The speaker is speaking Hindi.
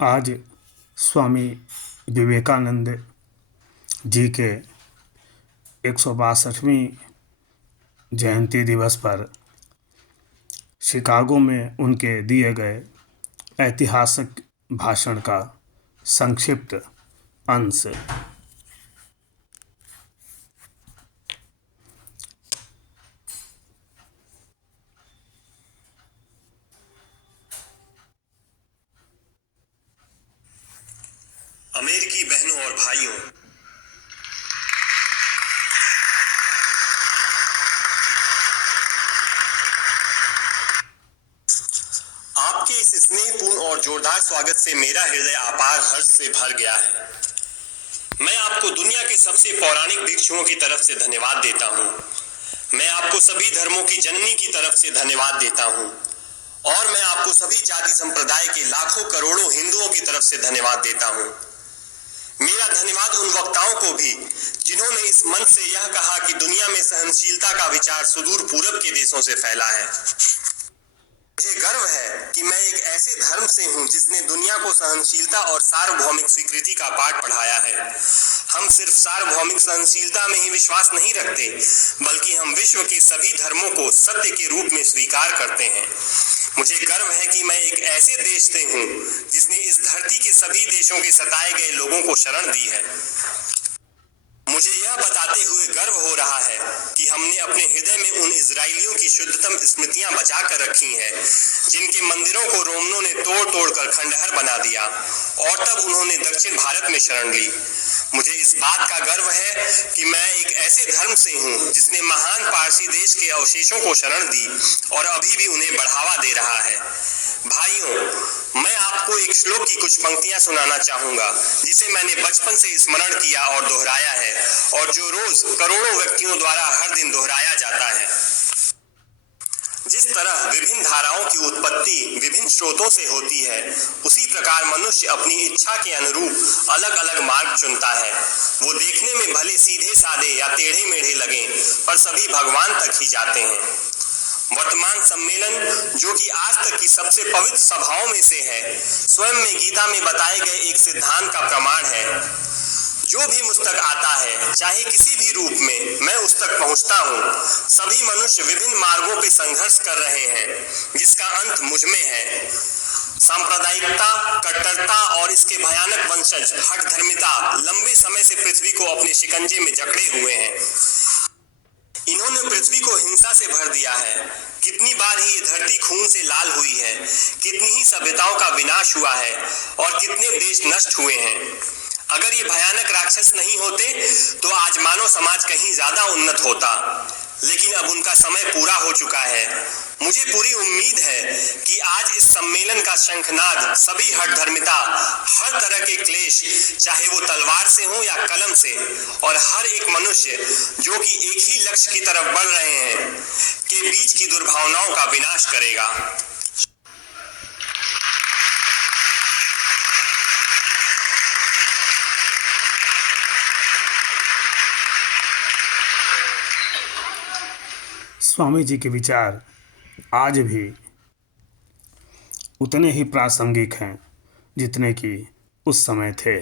आज स्वामी विवेकानंद जी के 162वीं जयंती दिवस पर शिकागो में उनके दिए गए ऐतिहासिक भाषण का संक्षिप्त अंश। अमेरिकी बहनों और भाइयों, आपके इस स्नेहपूर्ण और जोरदार स्वागत से मेरा हृदय अपार हर्ष से भर गया है। मैं आपको दुनिया के सबसे पौराणिक भिक्षुओं की तरफ से धन्यवाद देता हूँ। मैं आपको सभी धर्मों की जननी की तरफ से धन्यवाद देता हूँ और मैं आपको सभी जाति संप्रदाय के लाखों करोड़ों हिंदुओं की तरफ से धन्यवाद देता हूँ। मेरा धन्यवाद उन वक्ताओं को भी जिन्होंने इस मंच से यह कहा कि दुनिया में सहनशीलता का विचार सुदूर पूरब के देशों से फैला है। मुझे गर्व है कि मैं एक ऐसे धर्म से हूं जिसने दुनिया को सहनशीलता और सार्वभौमिक स्वीकृति का पाठ पढ़ाया है। हम सिर्फ सार्वभौमिक सहनशीलता में ही विश्वास नहीं रखते, बल्कि हम विश्व के सभी धर्मों को सत्य के रूप में स्वीकार करते हैं। मुझे गर्व है कि मैं एक ऐसे देश से हूं जिसने इस धरती के सभी देशों के सताए गए लोगों को शरण दी है। मुझे यह बताते हुए गर्व हो रहा है कि हमने अपने हृदय में उन इजरायलियों की शुद्धतम स्मृतियां बचा कर रखी हैं, जिनके मंदिरों को रोमनों ने तोड़ कर खंडहर बना दिया और तब उन्होंने दक्षिण भारत में शरण ली। मुझे इस बात का गर्व है कि मैं एक ऐसे धर्म से हूं जिसने महान पारसी देश के अवशेषों को शरण दी और अभी भी उन्हें बढ़ावा दे रहा है। भाइयों, मैं आपको एक श्लोक की कुछ पंक्तियां सुनाना चाहूंगा जिसे मैंने बचपन से स्मरण किया और दोहराया है और जो रोज करोड़ों व्यक्तियों द्वारा हर दिन दोहराया जाता है। जिस तरह विभिन्न धाराओं की उत्पत्ति विभिन्न स्रोतों से होती है, उसी प्रकार मनुष्य अपनी इच्छा के अनुरूप अलग अलग मार्ग चुनता है। वो देखने में भले सीधे साधे या टेढ़े मेढ़े लगें, पर सभी भगवान तक ही जाते हैं। वर्तमान सम्मेलन, जो कि आज तक की सबसे पवित्र सभाओं में से है, स्वयं में गीता में बताए गए एक सिद्धांत का प्रमाण है। जो भी मुझ तक आता है, चाहे किसी भी रूप में, मैं उस तक पहुंचता हूं। सभी मनुष्य विभिन्न मार्गों पे संघर्ष कर रहे हैं, जिसका अंत मुझ में है। सांप्रदायिकता, कट्टरता और इसके भयानक वंशज हठधर्मिता लंबे समय से पृथ्वी को अपने शिकंजे में जकड़े हुए हैं। इन्होंने पृथ्वी को हिंसा से भर दिया है। कितनी बार ही ये धरती खून से लाल हुई है, कितनी ही सभ्यताओं का विनाश हुआ है और कितने देश नष्ट हुए हैं। अगर ये भयानक राक्षस नहीं होते तो आज मानव समाज कहीं ज्यादा उन्नत होता, लेकिन अब उनका समय पूरा हो चुका है। मुझे पूरी उम्मीद है कि आज इस सम्मेलन का शंखनाद सभी हठधर्मिता, हर तरह के क्लेश, चाहे वो तलवार से हो या कलम से, और हर एक मनुष्य जो कि एक ही लक्ष्य की तरफ बढ़ रहे हैं, के बीच की दुर्भावनाओं का विनाश करेगा। स्वामी जी के विचार आज भी उतने ही प्रासंगिक हैं जितने कि उस समय थे।